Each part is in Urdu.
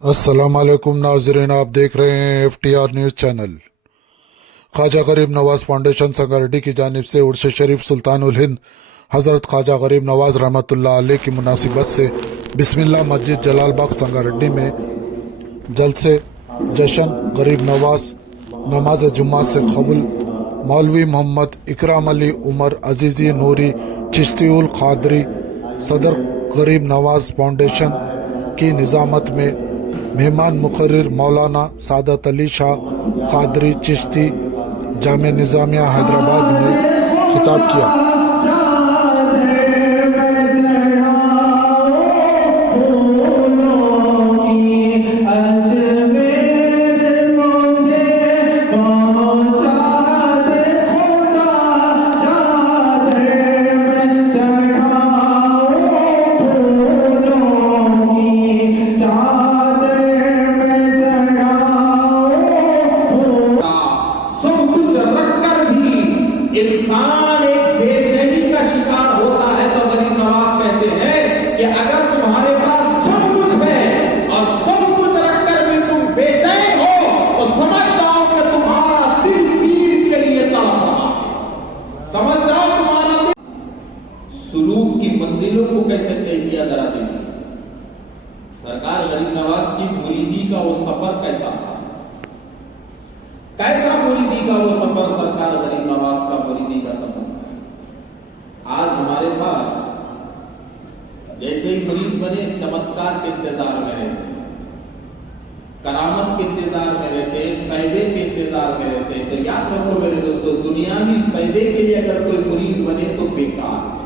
السلام علیکم ناظرین، آپ دیکھ رہے ہیں FTR news channel. Khwaja Gharib نواز فاؤنڈیشن سنگاریڈی کی جانب سے عرس شریف سلطان الہند حضرت خواجہ غریب نواز رحمۃ اللہ علیہ کی مناسبت سے بسم اللہ مسجد جلال باغ سنگاریڈی میں جلسے جشن غریب نواز نماز جمعہ سے قبل مولوی محمد اکرام علی عمر عزیزی نوری چشتی القادری صدر غریب نواز فاؤنڈیشن کی نظامت میں مہمان مقرر مولانا سعادت علی شاہ قادری چشتی جامع نظامیہ حیدرآباد نے خطاب کیا۔ انسان ایک بے چینی کا شکار ہوتا ہے تو غریب نواز کہتے ہیں کہ اگر تمہارے پاس سب کچھ ہے اور سب کچھ رکھ کر بھی تم بے چین ہو تو سمجھ جاؤ کہ تمہارا دل پیر کے لیے تڑپ رہا ہے۔ سمجھ جاؤ تمہارا دل سلوک کی منزلوں کو کیسے طے کیا ذرا دیکھیں۔ سرکار غریب نواز کی مریدی کا وہ سفر کیسا تھا، کیسا مریدی کا وہ سفر، سرکار غریب نواز کا مریدی کا سفر۔ آج ہمارے پاس جیسے ہی مرید بنے چمتکار کے انتظار میں رہتے ہیں، کرامت کے انتظار میں رہتے ہیں، فائدے کے انتظار میں رہتے ہیں۔ تو یاد رکھو میرے دوستو، دنیاوی فائدے کے لیے اگر کوئی مرید بنے تو بیکار ہے۔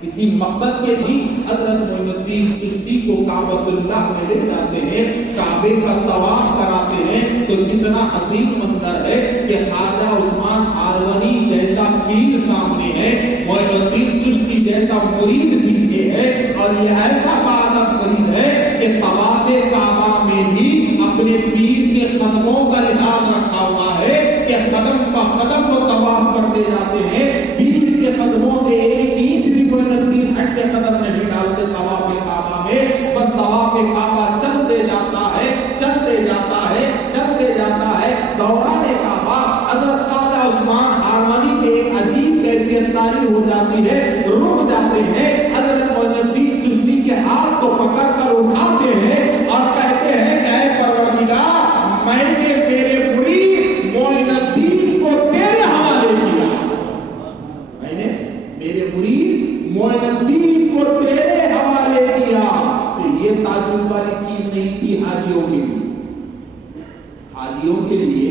کسی مقصد کے لیے حضرت معین الدین چشتی کو کعبۃ اللہ میں لے جاتے ہیں، کعبے کا طواف کراتے ہیں تو کتنا حسین منظر ہے کہ خواجہ عثمان ہارونی جیسا پیر سامنے ہے، معین الدین چشتی جیسا مرید پیچھے ہے، اور یہ ایسا باادب مرید ہے کہ طواف کعبہ میں بھی اپنے پیر کے قدموں کا لحاظ رکھا ہوا ہے کہ قدم پہ قدم وہ طواف کرتے جاتے ہیں، پیر کے قدموں سے ایک انچ بھی معین الدین ہٹ کے قدم نہیں ڈالتے طواف کعبہ میں، بس طواف کعبہ چلتے جاتا ہے، چلتے جاتا ہے، چلتے جاتا ہے۔ دوران کعبہ حضرت خواجہ عثمان ہارونی پہ ایک عجیب کیفیت طاری ہو جاتی ہے، رک جاتے ہیں، حضرت معین الدین چشتی کے ہاتھ کو پکڑ کر اٹھاتے ہیں اور کہتے ہیں کہ اے پروردگار، میں نے میرے مرید معین الدین کو تیرے حوالے کیا، میں نے میرے مرید معین الدین کو تیرے حوالے کیا۔ تو یہ تعجب والی چیز نہیں تھی حاجیوں کے لیے۔ حاجیوں کے لیے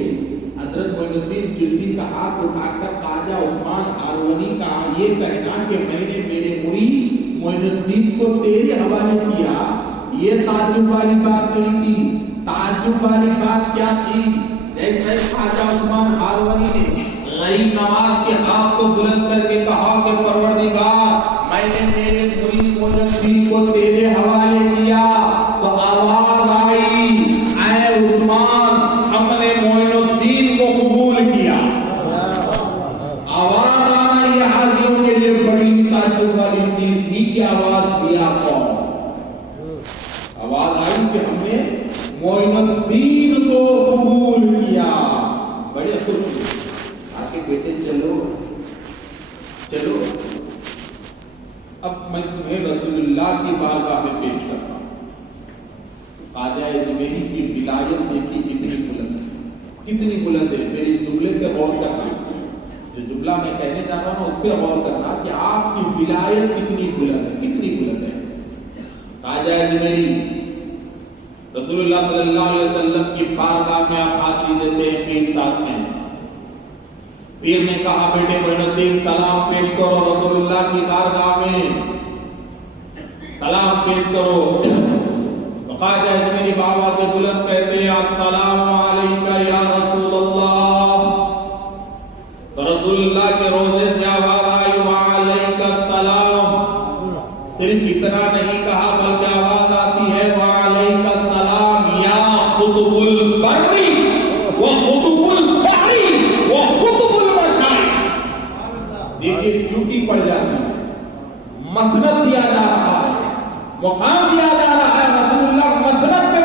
حضرت معین الدین چشتی کا ہاتھ اٹھا کر خواجہ عثمان ہارونی کا یہ کہنا کہ میں نے میرے مرید معین الدین کو تیرے حوالے کیا، یہ تعجب والی بات نہیں تھی۔ تعجب والی بات کیا تھی؟ جیسے خواجہ عثمان ہارونی نے غریب نواز کے ہاتھ کو بلند کر کے کہا کہ پروردگار، میں نے میرے مرید معین الدین کو تیرے حوالے کیا، تو آواز آئی، اے عثمان، ہم نے معین الدین کو قبول کیا۔ آواز آنا یہ حاجیوں کے لیے بڑی تعجب والی چیز تھی کہ آواز دیا کون؟ آواز آئی کہ ہم نے معین الدین کو قبول کیا۔ بڑے خوش آکے بیٹے چلو چلو، اب میں تمہیں رسول اللہ کی بارگاہ میں پیش کرتا ہوں۔ خواجہ اجمیری کی ولایت دیکھی کتنی بلند ہے، کتنی بلند ہے۔ میرے جملے پہ غور کرنا، جو جملہ میں کہنے جا رہا ہوں اس پہ غور کرنا کہ آپ کی ولایت کتنی بلند ہے، کتنی بلند ہے۔ خواجہ اجمیری رسول اللہ صلی اللہ علیہ وسلم کی بارگاہ میں آپ حاضری دیتے ہیں، پیر ساتھ میں۔ پیر نے کہا بیٹے معین الدین سلام پیش کرو، رسول اللہ کی بارگاہ میں سلام پیش کرو۔ خواجہ اجمیری بابا سے بلند کہتے ہیں السلام علیکہ یا رسول اللہ، تو رسول اللہ کے روزے سے آواز آئی وعلیکہ السلام۔ صرف اتنا نہیں کہا بلکہ آواز آتی ہے وعلیکہ السلام یا خطب البری وخطب البحری وخطب المشائخ۔ دیکھیے ڈیوٹی پڑ جاتی ہے، مسند دیا جا رہا ہے، مقام دیا جا رہا ہے، رسول اللہ مسند پہ